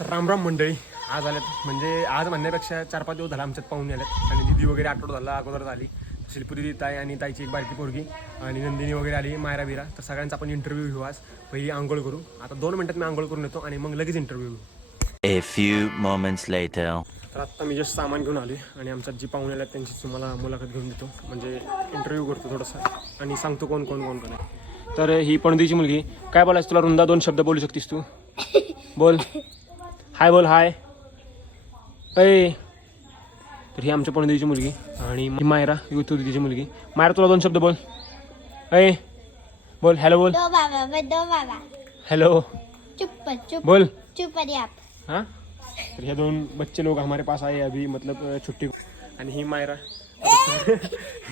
तर रामराम मंडळी. आज आल्यात म्हणजे आज म्हणण्यापेक्षा चार पाच दिवस झाला आमच्यात पाहुणे आल्यात आणि दिदी वगैरे आठवड झाला अगोदर झाली शिल्पी दिदी ताई आणि ताईची एक बारकी पोरगी. आणि नंदिनी वगैरे आली मायरा बिरा. तर सगळ्यांचा आपण इंटरव्ह्यू घेऊ आज. पहिली आंघोळ करू. आता दोन मिनिटात मी आंघोळ करून येतो आणि मग लगेच इंटरव्ह्यू घेऊ. A few moments later. तर आत्ता मी जस्ट सामान घेऊन आले आणि आमच्यात जी पाहुणे आल्यात त्यांची तुम्हाला मुलाखत घेऊन देतो. म्हणजे इंटरव्ह्यू करतो थोडासा. आणि सांगतो कोण कोण कोण कोण आहे. तर ही पणदीची मुलगी. काय बोलायचं तुला? रुंदा दोन शब्द बोलू शकतीस तू. बोल. हाय बोल हाय. अय. तर ही आमच्या पणदीची मुलगी आणि ही मायरा युथ दिदीची मुलगी. मायरा तुला दोन शब्द बोल. अय. बोल हॅलो बोल. हॅलो. बोल. चुप हाँ? तर हे दोन बच्चे लोग हमारे पास आए अभी मतलब छुट्टी. आणि ही मायरा.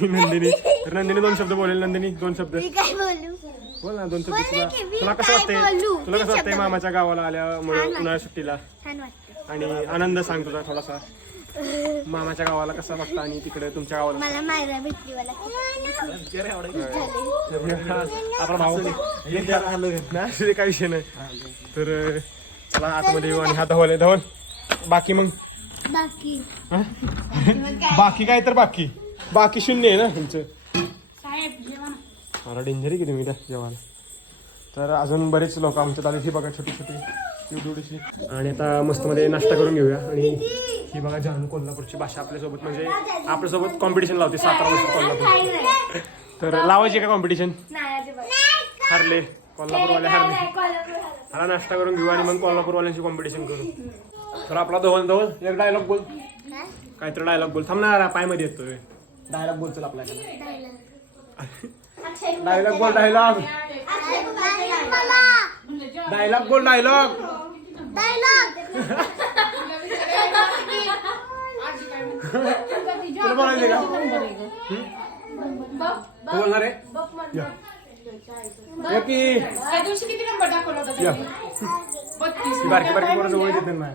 नंदिनी. तर नंदिनी दोन शब्द बोलेल नंदिनी दोन शब्द. बोलू ना दोन शब्द तुला कसं काय वाटतंय? तुला कसं वाटतंय मामाच्या गावाला आल्यामुळे उन्हाळ्या सुट्टीला? आणि आनंद सांग तुझा थोडासा. मामाच्या गावाला कसा वाटतं आणि तिकडे तुमच्या गावाला? मला मायरा भेटली मला. आपला भाऊ नाही काही विषय नाही. तर चला आतमध्ये येऊ आणि हा धवल धवल बाकी मग? बाकी. हा? बाकी काय तर बाकी. बाकी शून्य आहे ना तुमचं. मला डेंजर आहे की तुम्ही त्या जेवायला? तर अजून बरेच लोक आमच्यात आले ही बघा छोटी छोटी थोडीशी आणि आता मस्त मध्ये नाश्ता करून घेऊया. आणि ही बघा जानू कोल्हापूरची भाषा आपल्यासोबत म्हणजे आपल्यासोबत कॉम्पिटिशन लावते सातारा वर्ष कोल्हापूर. तर लावायची का कॉम्पिटिशन हरले. कोल्हापूरवाले हरले. हाला नाश्ता करून घेऊ आणि मग कोल्हापूरवाल्यांची कॉम्पिटिशन करू. तर आपला धवल धवल एक डायलॉग बोल. काहीतरी डायलॉग बोल. थांब ना पायमध्ये येतोय. डायलॉग बोल चल आपल्याकडे डायलॉग बोल डायलॉग. डायलॉग बोल डायलॉग. तुला बोलायचं का? बोलणार आहे? बारकी बारकी पोरं जवळ येतात ना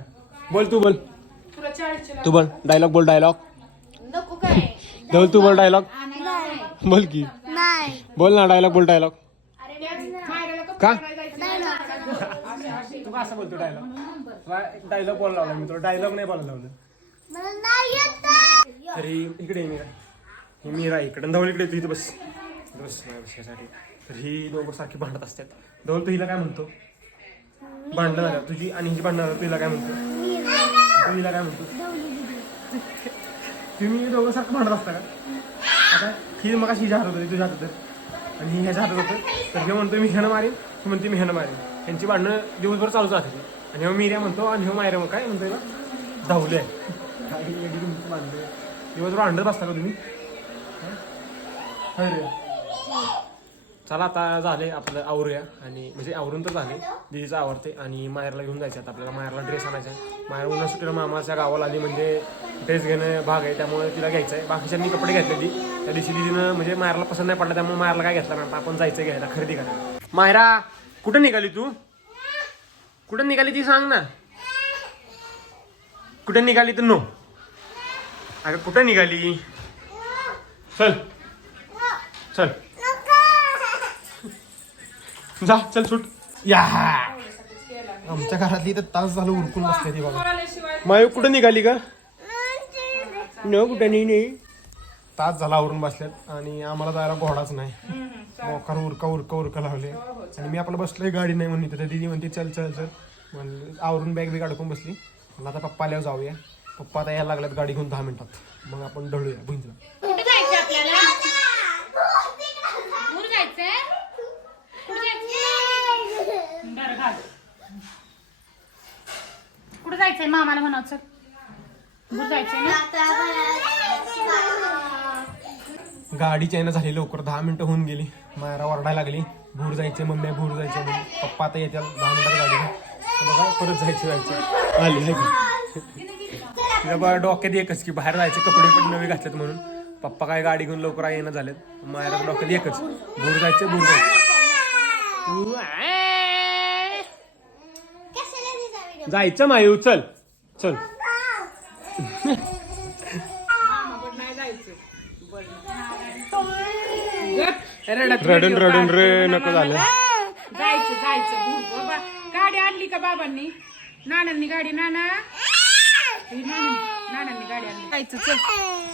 बोल तू बोल. तू बोल. डायलॉग बोल डायलॉग. धवल तू बोल डायलॉग. बोल की. नाही. बोल ना डायलॉग बोल डायलॉग. का? तू कसं बोलतो डायलॉग? डायलॉग बोलायला लावला मी तुला डायलॉग नाही बोलायला लावलं. मला नाही येत. तरी इकडे ये मीरा. ही मीरा इकडे. धवल इकडे तू इथं बस. बस माझ्या बसण्यासाठी तर ही दोघं सारखी भांडत असतात. धवल तू हिला काय म्हणतो? भांडणं झालं तुझी आणि हिची भांडणं झालं, तू हिला काय म्हणतो? तू हिला काय म्हणतो? तुम्ही दोघं सारखं भांडत असता का? आता ही मग हिच्या हातात होती तुझ्या हातात होती. आणि ही ह्याच्या हातात होतं. तर हे म्हणतो मी ह्यानं मारेन तू म्हणते मी ह्यानं मारेन. यांची भांडणं दिवसभर चालूच राहते आणि ह्यो मीऱ्या म्हणतो आणि ह्यो मायऱ्या मग काय म्हणतोय ना धावले भांडणं दिवसभर भांडत बसता का तुम्ही? हं? होय रे. चला आता झाले आपलं आवरूया. आणि म्हणजे आवरून तर झाले. दिदीचं आवडते आणि मायरला घेऊन जायचं आता आपल्याला मायरला ड्रेस आणायचा आहे. मायर उन्हा सुट्टीला मामाच्या गावाला आली म्हणजे ड्रेस घेणं भाग आहे. त्यामुळे तिला घ्यायचं आहे. बाकीच्यांनी कपडे घेतलेली त्या दिवशी दिदीनं म्हणजे मायरला पसंत नाही पडला त्यामुळे मायरला काय घेतला मॅम आपण जायचं घ्यायला खरेदी करायला. मायरा कुठं निघाली तू? कुठं निघाली ती सांग ना. कुठं निघाली तर नो. अगं कुठं निघाली? चल. चल. जा चल सुट. या. आमच्या घरातली तर तास झालं उरकून बसले ती बाबा माय कुठं निघाली का न कुठं नाही नाही तास झाला आवरून बसल्यात आणि आम्हाला जायला घोडाच नाही. मोकार उरका उरका उरका लावले. आणि मी आपलं बसलोय गाडी नाही म्हणून तर दीदी म्हणते चल चल चल. म्हणलं आवरून बॅग बिग अडकून बसली. म्हणलं आता पप्पा आल्यावर जाऊया. पप्पा आता यायला लागल्यात गाडी घेऊन दहा मिनिटात. मग आपण ढळूया भुंजला कुठे आपल्याला? जायचंय? कुठे कुठे मामाला म्हणावं दूर जायचंय ना? गाडी चायना झाली लवकर दहा मिनिटं होऊन गेली. मायरा ओरडायला लागली भूर जायचे मम्मी भूर जायचे म्हणून. पप्पा आता येत्या दहा मिनिटात गाडी बघा परत जायचं जायचं आली आहे की? बघा डोक्यात एकच की बाहेर जायचे कपडे पण नवे घातलेत म्हणून. पप्पा काय गाडी घेऊन लवकर येणं झालेत. मायरा डोक्यात एकच. भूर जायचं भूर जायचं जायचं मायू चल चल. रडून रडून रे नको झालं. जायचं जायचं बाबा. गाडी आणली का बाबांनी? नानांनी गाडी नाना? ही नाना- नानांनी गाडी आणली. जायचं चल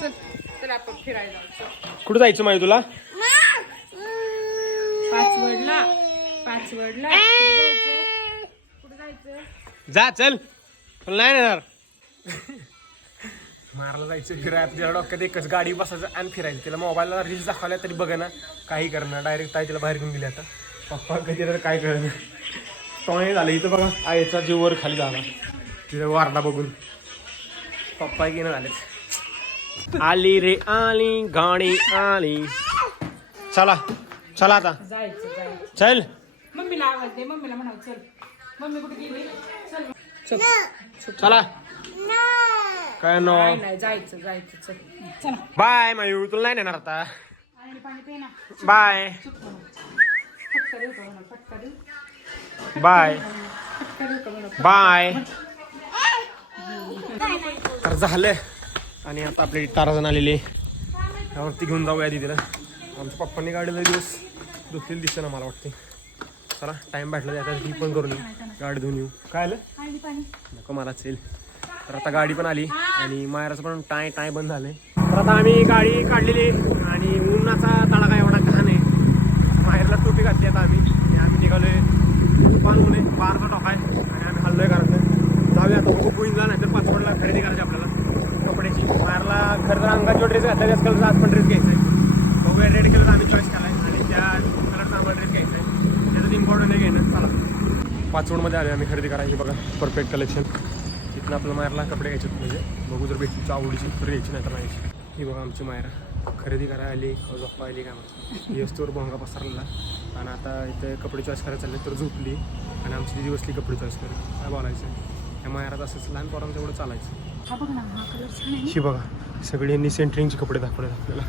चल. चल आपण फिरायला जाऊ, चल. कुठं जायचं माहिती तुला? पाचवडला पाचवडला. कुठं जायचं? जा चल. नाही येणार. मारला जायचं फिरायला तिला डोक्यात एकच गाडी बसायचं आणि फिरायचं. तिला मोबाईलला रील्स दाखवल्या तरी बघ ना काही करणार डायरेक्ट ताई तिला बाहेर घेऊन गेली आता. पप्पा कधी तर काय कळलं टॉय झालं इथं बघा आईचा जीव वर खाली झाला. तिला वारडा बघून. पप्पा घेणं झालेच आली रे आली गाडी आली. चला चला आता. चल. मम्मीला आवाज दे मम्मीला म्हणावं चल. मम्मी कुठे गेली? चल. चला. काय नाही नाही जायचं जायचं चल. चला. बाय मयूर तुला नाही नेणार आता. आणि पाणी पे ना. बाय. फटका देऊ का म्हणा फटका देऊ? बाय. फटका देऊ का म्हणा बाय. तर झालं. आणि आता आपली ताराजण आलेली त्यावरती घेऊन जाऊया तिला. आमच्या पप्पांनी गाडीला दिवस दुसरी दिसते ना मला वाटते. चला टाइम भेटला आता ती पण करून येऊ. गाडी धुवून येऊ. काय आलं? नको मला येईल तर आता गाडी पण आली आणि मायराचं पण टाय टाय बंद झालंय. तर आता आम्ही गाडी काढलेली आणि उन्हाचा तडाखा काय एवढा घाण आहे. मायरला टोपी घातली आता आम्ही. आणि आम्ही निघालोय पान आहे बारचा टॉप आहे. आणि आम्ही हल्लोय कारण जाऊया आता. बघू बुईनला नाही तर पाचवडला खरेदी करायची आपल्याला. कपड्याची. मायरला खरं तर अंगाची ड्रेस घातला त्याच कलर आज पण ड्रेस घ्यायचा आहे. बघूया रेड कलर आम्ही चॉईस केला आहे आणि त्या कलरचा आम्हाला ड्रेस घ्यायचा आहे. त्याचं इम्पॉर्टंट आहे घेणं. चला. पाचवडमध्ये आले आम्ही खरेदी करायची बघा. परफेक्ट कलेक्शन इथनं आपलं मायरला कपडे घ्यायचे म्हणजे. बघू जर भेटली तर आवडीची तर घ्यायची नाही तर नाही ही बघा आमची मायरा खरेदी करायला आली झोपा आली काय म्हणतो ही वस्तूवर भोंगा पसरलेला. आणि आता इथे कपडे चॉईस करायला चालले तर झोपली. आणि आमची दिदी बसली कपडे चॉईस करत काय बोलायचं? त्या मायरात असंच लहान पोरांचं एवढं चालायचं. हा बघ ना हा कलर छान आहे ही बघा सगळी यांनी सेंटरिंगचे कपडे दाखवले आपल्याला.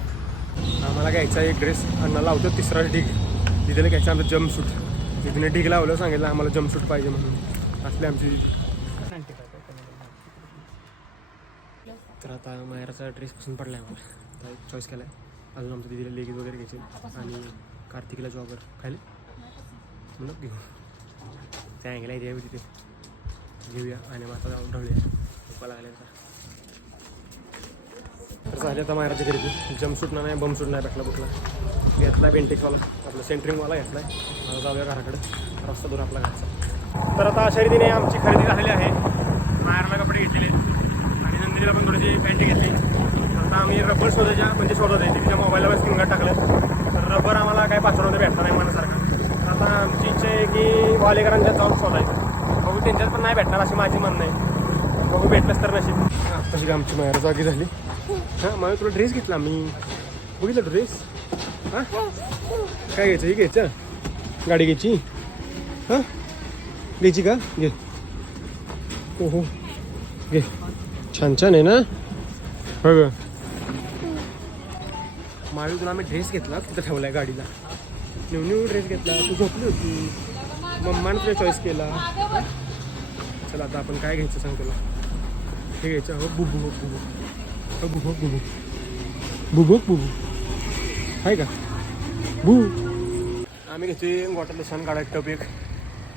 आम्हाला घ्यायचा एक ड्रेस अण्णा लावतो तिसरा ढीग. तिथेला घ्यायचा आमचं जम्पसूट तिथे ढीग लावलं सांगितलं आम्हाला जम्पसूट पाहिजे म्हणून. असले आमची तर आता मायराचा ड्रेस पसंत पडला आहे मला तर चॉईस केला आहे अजून आमच्या दिदीला लेगीज वगैरे घ्यायचे आणि कार्तिकीला जॉबवर खाली म्हणून घेऊ. त्या अँगेला इथे यावी तिथे घेऊया आणि मग आता जाऊन ढवळूया झोपा लागल्या तर झाले आता मायराच्या खरेदी. जम्पसूट नाही बमसूट नाही भेटला कुठला. घेतला बेंटेक्सवाला आपला सेंटरिंगवाला घेतला आहे आता जाऊया घराकडे. रस्ता दूर आपला घरचा. तर आता अशा रीतीने आमची खरेदी झालेली आहे. मायरला कपडे घेतलेले. आणि पण थोडीशी पॅन्ट घेतली. आता आम्ही रबर स्वतःच्या म्हणजे स्वतः आहे. तिच्या मोबाईलवर स्क्रीन गार्ड टाकलं. तर रबर आम्हाला काय पाचवडमध्ये भेटणार नाही मनासारखं. आता आमची इच्छा आहे की वालेकरांच्या जाऊन शोधायचं. बघू त्यांच्यात पण नाही भेटणार अशी माझी म्हणणं आहे. बघू भेटलंच तर नशीब. तशी आमची मायरा जागी झाली. हां मग तुला ड्रेस घेतला मी. बघितलं ड्रेस हां? काय घ्यायचं? हे घ्यायचं? गाडी घ्यायची? हां? घ्यायची का? घे. हो हो घे. छान छान आहे ना? बघ ग. माळी तुला आम्ही ड्रेस घेतला तिथं ठेवलाय गाडीला. न्यू न्यू ड्रेस घेतला. तू झोपली होती. मम्मान तुला चॉईस केला. चला आता आपण काय घ्यायचं सांग तुला. हे घ्यायचं हो बुबू हो बुबू. हो बुबू हो, बुबू. बुबू हो, बुबू. आहे का? बू. आम्ही घेतोय वॉटर शान काढायचं टप एक.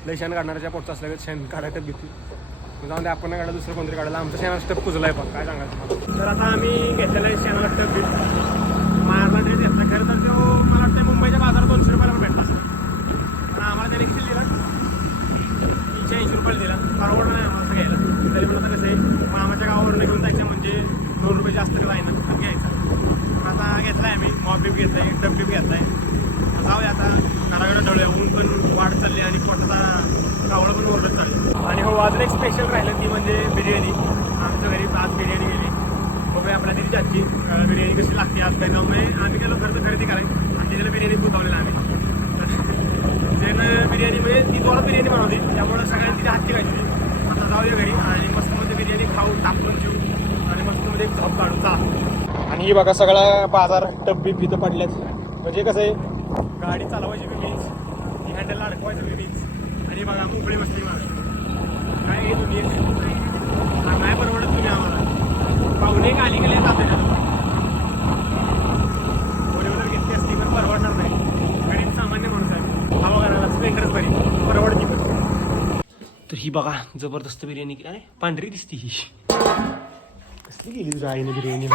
लय शान काढणाऱ्याच्या पोटचा असल्या शेण काढायचं टप घेतली जाऊन द्या आपण नाही काढा दुसरं कोणतरी काढायला. आमचा शेणा टप कुजला आहे बघ काय सांगायचं तर आता आम्ही घेतलेला आहे शानाला स्टप बीट माझा ड्रेस घेतला खरं तर तो मला वाटतं मुंबईच्या बाजारात दोनशे रुपयाला पण भेटला पण आम्हाला त्याने किती दिला? तीनशे ऐंशी रुपयाला दिला. परवडलं नाही आम्हाला असं घ्यायला. तरी पण आता कसं आहे मामाच्या गावावरून घेऊन जायचं म्हणजे दोन रुपये जास्त जाईना. घ्यायचं पण आता घेतलाय आम्ही मॉबीप घेतलाय टपटीप घेतलाय जाऊया आता घराकडे ठेवूया ऊन पण वाढ चालली आणि पोटाचा कावळं पण ओरडत चालली आणि हो अजून एक स्पेशल राहिलं ती म्हणजे बिर्याणी. आमच्या घरी आज बिर्याणी गेली. बघूया आपल्या तिची आजची बिर्याणी कशी लागते आज काही त्यामुळे आम्ही गेलो खर्च खरेदी करायची आणि त्याला बिर्याणी पुरवलेला आम्ही. त्यानं बिर्याणी म्हणजे ती थोडं बिर्याणी बनवली. त्यामुळे सगळ्यांनी तिच्या हातची खायची आता जाऊया घरी आणि मस्त मध्ये बिर्याणी खाऊ टाकून ठेवू आणि मस्त मध्ये एक झोप काढू. चा आणि ही बघा सगळा बाजार टब्बी बिथं पडल्यात. म्हणजे कसं आहे गाडी चालवायची बी मीन्स हँडलला अडकवायचं बी मीन्स आणि बघा मोकळी बसली मला हे नाही परवडत तुम्ही आम्हाला पाहुणे एक आली गेले जाते का घेतली असती परवडणार नाही सामान्य माणूस आहे हवा करायला स्प्लेंडरच बरी परवडती पण तर ही बघा जबरदस्त बिर्याणी अरे पांढरी दिसती ही. कसली गेली तुझ्या आईने बिर्याणी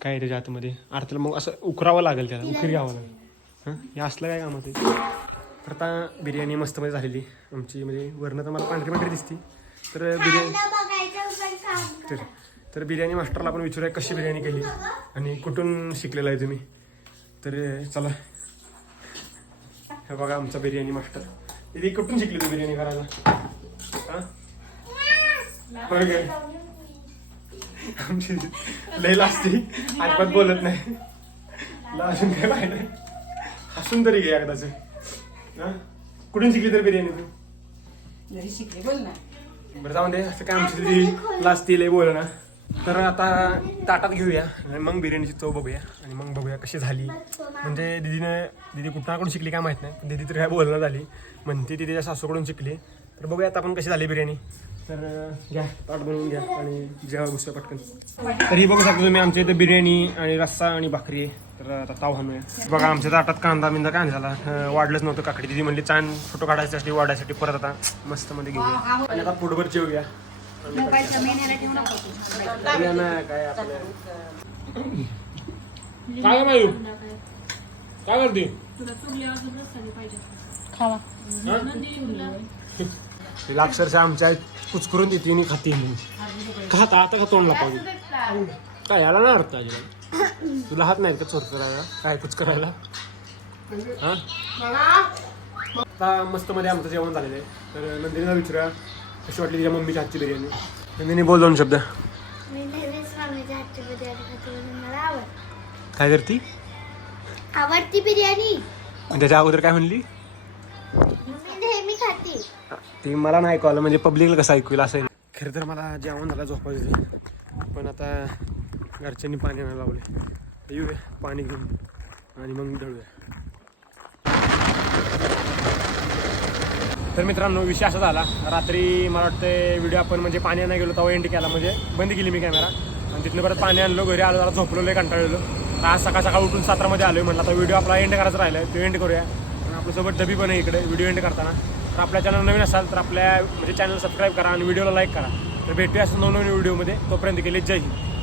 काय त्याच्या आतमध्ये अरे मग असं उकरावं लागेल त्याला उकरी घ्यावं लागेल. हां? हे असलं काय कामात आहे? तर आता बिर्याणी मस्तमध्ये झालेली. आमची म्हणजे वरनं तर मला पांढरी पांढरी दिसती. तर बिर्याणी तर तर बिर्याणी मास्टरला आपण विचारूया कशी बिर्याणी केली आणि कुठून शिकलेला आहे तुम्ही. तर चला. हे बघा आमचा बिर्याणी मास्टर. दीदी कुठून शिकली तू बिर्याणी करायला? हा? आमची लई लाजती. अजिबात बोलत नाही. लाजून काय पाहिजे हसून तरी घे एकदाच. हा? कुठून शिकली तर बिर्याणी तू? घरी शिकले बोल ना. बरं जाऊन दे. असं काय आमची दिदी लाजती लई बोल ना तर आता ताटात घेऊया आणि मग बिर्याणीची चव बघूया आणि मग बघूया कशी झाली. म्हणजे दिदीनं दिदी कुठणाकडून शिकली काय माहीत नाही. पण दिदी तर काय बोलणं झाली. म्हणते ती तिच्या सासूकडून शिकली. तर बघूया आता आपण कशी झाली बिर्याणी. तर घ्या ताट बनवून घ्या आणि जेवा बसूया पटकन. तर ही बघू शकता तुम्ही आमच्या इथे बिर्याणी आणि रस्सा आणि भाकरी आहे. तर आता ताव हाणूया. बघा आमच्या ताटात कांदा बिंदा काय झाला? वाढलंच नव्हतं काकडी. दिदी म्हणली छान फोटो काढायसाठी वाढायसाठी परत आता मस्त मध्ये घेऊया आणि आता फुटभर जेवूया. काय आपल्या काय मायू काय करते? खावा. तिला अक्षरशः आमच्या आई कुचकरून देते आणि खाते खाता आता का तोंडला पाहिजे काय याला नाही अर्थ अजिबात तुला हात नाही का चोर करायला काय कुच करायला हा? आता मस्त मध्ये आमचं जेवण झालेलं आहे. तर नंदिनीला विचारूया कशी वाटली तिच्या मम्मीच्या हातची बिर्याणी? नंदिनी बोल दोन शब्द. मी नेहमीच स्वामीच्या हातची बिर्याणी खाते म्हणून मला आवड काय करती? आवडती बिर्याणी. आणि त्याच्या अगोदर काय म्हणली? ते मला नाही ऐकू आलं म्हणजे पब्लिकला कसं ऐकू येईल असं खरं तर मला जेवण झालं झोपायचं पण आता घरच्यांनी पाणी आणायला लावले येऊया पाणी घेऊन. आणि मग दळूया. तर मित्रांनो विषय असा झाला. रात्री मला वाटतं व्हिडिओ आपण म्हणजे पाणी आणायला गेलो तेव्हा एंड केला. म्हणजे बंद केली मी कॅमेरा आणि तिथनं परत पाणी आणलो घरी आलो जरा झोपलो आहे कंटाळलो आज सकाळ सकाळ उठून सातारामध्ये आलो म्हटलं आता व्हिडिओ आपला एंड करायचा राहिला तो एंड करूया. आणि आपल्यासोबत डबी पण आहे इकडे व्हिडिओ एंड करताना. तर आपल्या चॅनल नवीन असाल तर आपल्या म्हणजे चॅनल सबस्क्राईब करा आणि व्हिडिओला लाईक करा. तर भेटूया असं नवनवीन व्हिडिओमध्ये तोपर्यंत केले जय हिंद.